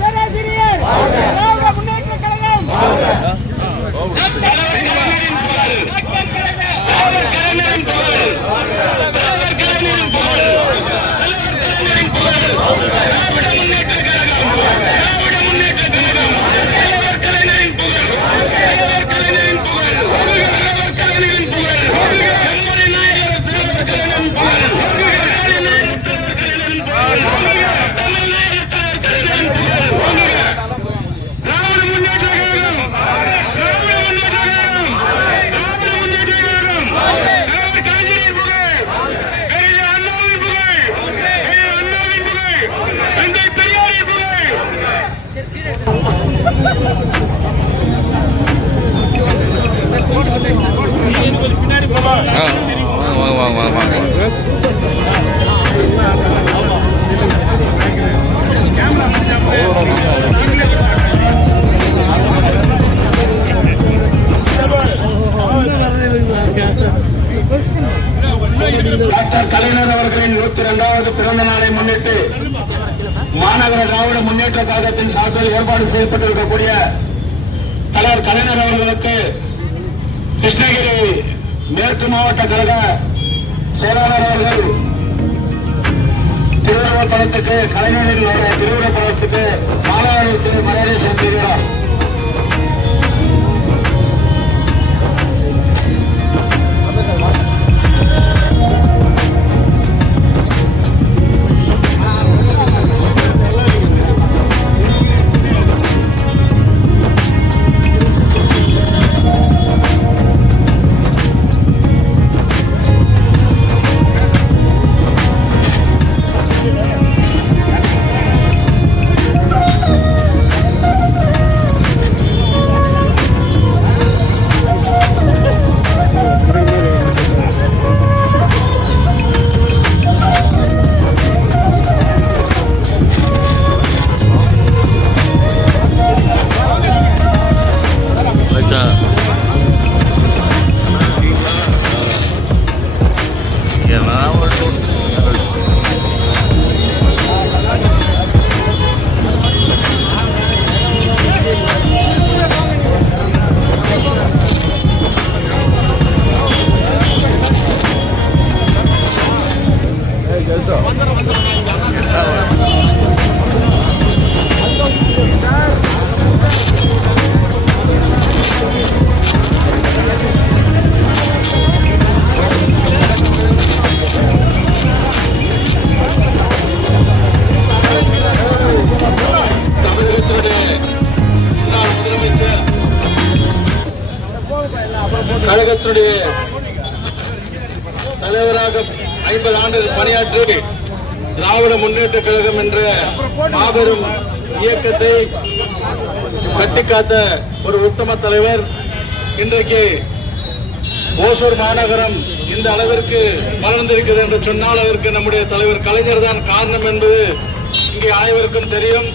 பேராசிரியர் திராவிட முன்னேற்ற கழகம் டாக்டர் கலைஞர் அவர்களின் 102வது பிறந்த நாளை முன்னிட்டு மாநகர திராவிட முன்னேற்ற கழகத்தின் சார்பில் ஏற்பாடு செய்யப்பட்டிருக்கக்கூடிய தலைவர் கலைஞர் அவர்களுக்கு கிருஷ்ணகிரி மேற்கு மாவட்ட கழக செயலாளர் அவர்கள் திருவுருவப் படத்துக்கு கலைஞரின் திருவுருவப் படத்துக்கு மாலை அணிவித்து மரியாதை செலுத்துகிறார். கழகத்தினுடைய தலைவராக 50 ஆண்டுகள் பணியாற்றி திராவிட முன்னேற்ற கழகம் என்ற மாபெரும் இயக்கத்தை கட்டிக்காத்த ஒரு உத்தம தலைவர். இன்றைக்கு ஓசூர் மாநகரம் இந்த அளவிற்கு வளர்ந்திருக்கிறது என்று சொன்னால் அதற்கு நம்முடைய தலைவர் கலைஞர் தான் காரணம் என்பது இங்கே அனைவருக்கும் தெரியும்.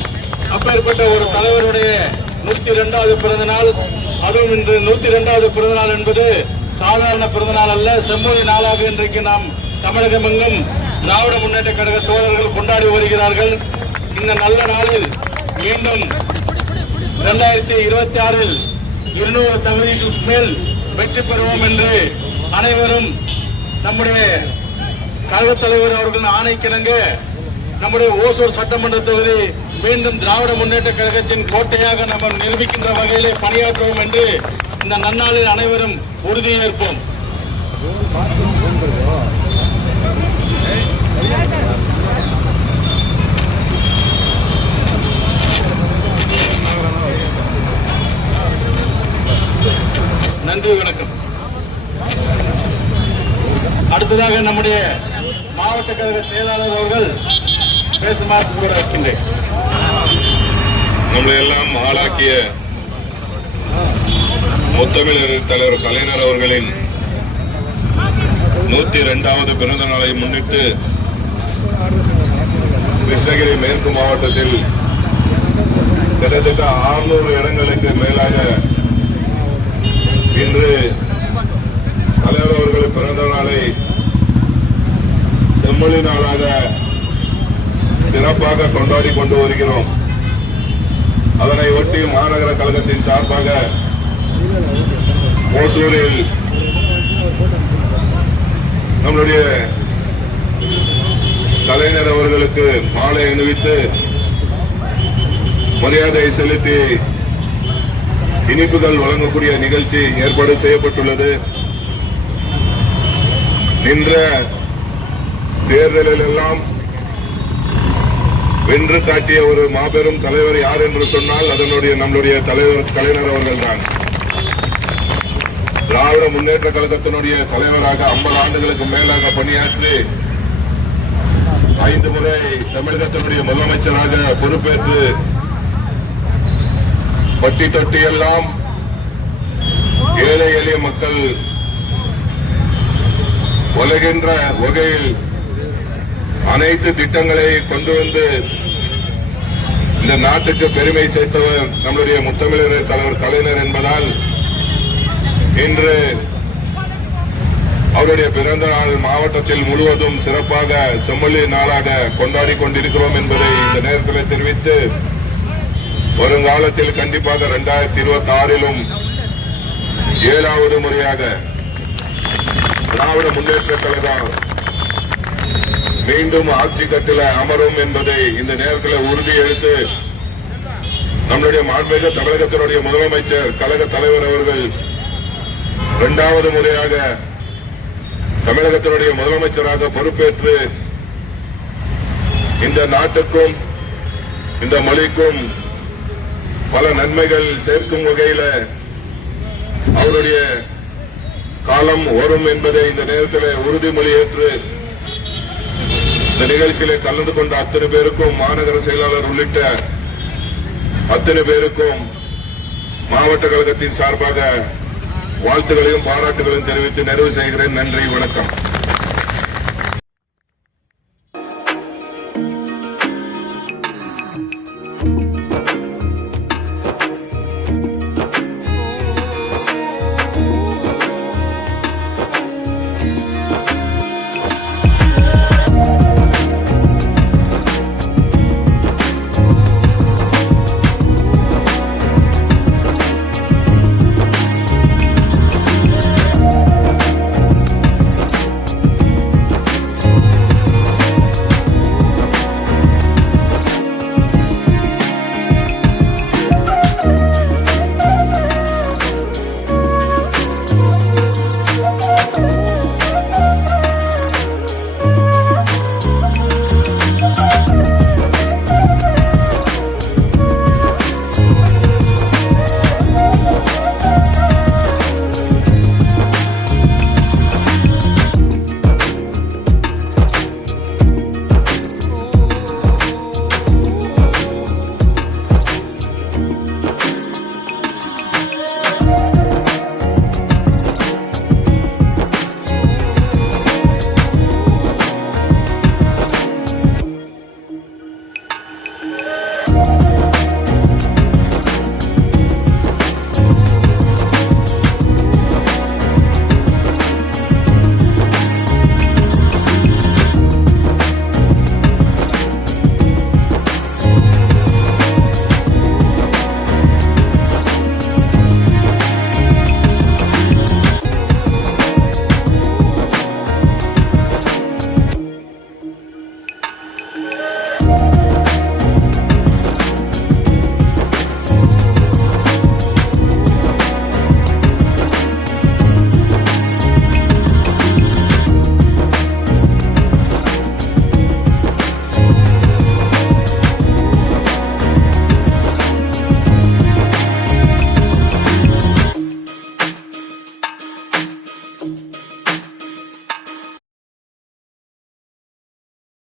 அப்பேற்பட்ட ஒரு தலைவருடைய 102வது பிறந்த நாள், அதுவும் இன்று 102வது பிறந்த நாள் என்பது சாதாரண பிறந்த நாள் அல்ல, செம்மொழி நாளாக இன்றைக்கு நாம் தமிழகம் எங்கும் திராவிட முன்னேற்ற கழக தோழர்கள் கொண்டாடி வருகிறார்கள். இந்த நல்ல நாளில் மீண்டும் 2026 200 தொகுதிக்கு மேல் வெற்றி பெறுவோம் என்று அனைவரும் நம்முடைய கழக தலைவர் அவர்களின் ஆணைக்கிணங்க நம்முடைய ஓசூர் சட்டமன்ற தொகுதி மீண்டும் திராவிட முன்னேற்ற கழகத்தின் கோட்டையாக நம்ம நிரூபிக்கின்ற வகையிலே பணியாற்றுவோம் என்று இந்த நன்னாளில் அனைவரும் உறுதியேற்போம். நன்றி, வணக்கம். அடுத்ததாக நம்முடைய மாவட்ட கழக செயலாளர் அவர்கள் பேசுமாறு கூற இருக்கின்றேன். நம்மளை எல்லாம் ஆளாக்கிய முத்தமிழர் தலைவர் கலைஞர் அவர்களின் 102வது பிறந்த நாளை முன்னிட்டு கிருஷ்ணகிரி மேற்கு மாவட்டத்தில் கிட்டத்தட்ட 600 இடங்களுக்கு மேலாக இன்று தலைவர் அவர்கள் பிறந்த நாளை செம்மொழி நாளாக சிறப்பாக கொண்டாடி கொண்டு வருகிறோம். அதனை ஒட்டி மாநகர கழகத்தின் சார்பாக ஓசூரில் நம்முடைய கலைஞர் அவர்களுக்கு மாலை அணிவித்து மரியாதை செலுத்தி இனிப்புகள் வழங்கக்கூடிய நிகழ்ச்சி ஏற்பாடு செய்யப்பட்டுள்ளது. நின்ற தேர்தலில் எல்லாம் வென்று காட்டிய ஒரு மாபெரும் தலைவர் யார் என்று சொன்னால் நம்முடைய தலைவர் கலைஞர் அவர்கள் தான். திராவிட முன்னேற்ற கழகத்தினுடைய தலைவராக 50 ஆண்டுகளுக்கு மேலாக பணியாற்றி 5 முறை தமிழகத்தினுடைய முதலமைச்சராக பொறுப்பேற்று பட்டி தொட்டி எல்லாம் ஏழை எளிய மக்கள் உலகின்ற வகையில் அனைத்து திட்டங்களை கொண்டு வந்து இந்த நாட்டுக்கு பெருமை சேர்த்தவர் நம்முடைய முத்தமிழர் தலைவர் கலைஞர் என்பதால் இன்று அவருடைய பிறந்த நாள் மாவட்டத்தில் முழுவதும் சிறப்பாக செம்மொழி நாளாக கொண்டாடி கொண்டிருக்கிறோம் என்பதை இந்த நேரத்தில் தெரிவித்து வருங்காலத்தில் கண்டிப்பாக 2026லும் 7வது முறையாக திராவிட முன்னேற்ற கழகம் மீண்டும் ஆட்சி கட்டில அமரும் என்பதை இந்த நேரத்தில் உறுதி எடுத்து நம்முடைய மாண்புமிகு தமிழகத்தினுடைய முதலமைச்சர் கழக தலைவர் அவர்கள் 2வது முறையாக தமிழகத்தினுடைய முதலமைச்சராக பொறுப்பேற்று இந்த நாட்டுக்கும் இந்த மொழிக்கும் பல நன்மைகள் சேர்க்கும் வகையில் அவருடைய காலம் வரும் என்பதை இந்த நேரத்தில் உறுதிமொழி ஏற்று இந்த நிகழ்ச்சியிலே கலந்து கொண்ட அத்தனை பேருக்கும் மாநகர செயலாளர் உள்ளிட்ட அத்தனை பேருக்கும் மாவட்ட கழகத்தின் சார்பாக வாழ்த்துக்களையும் பாராட்டுகளையும் தெரிவித்து நிறைவு செய்கிறேன். நன்றி, வணக்கம்.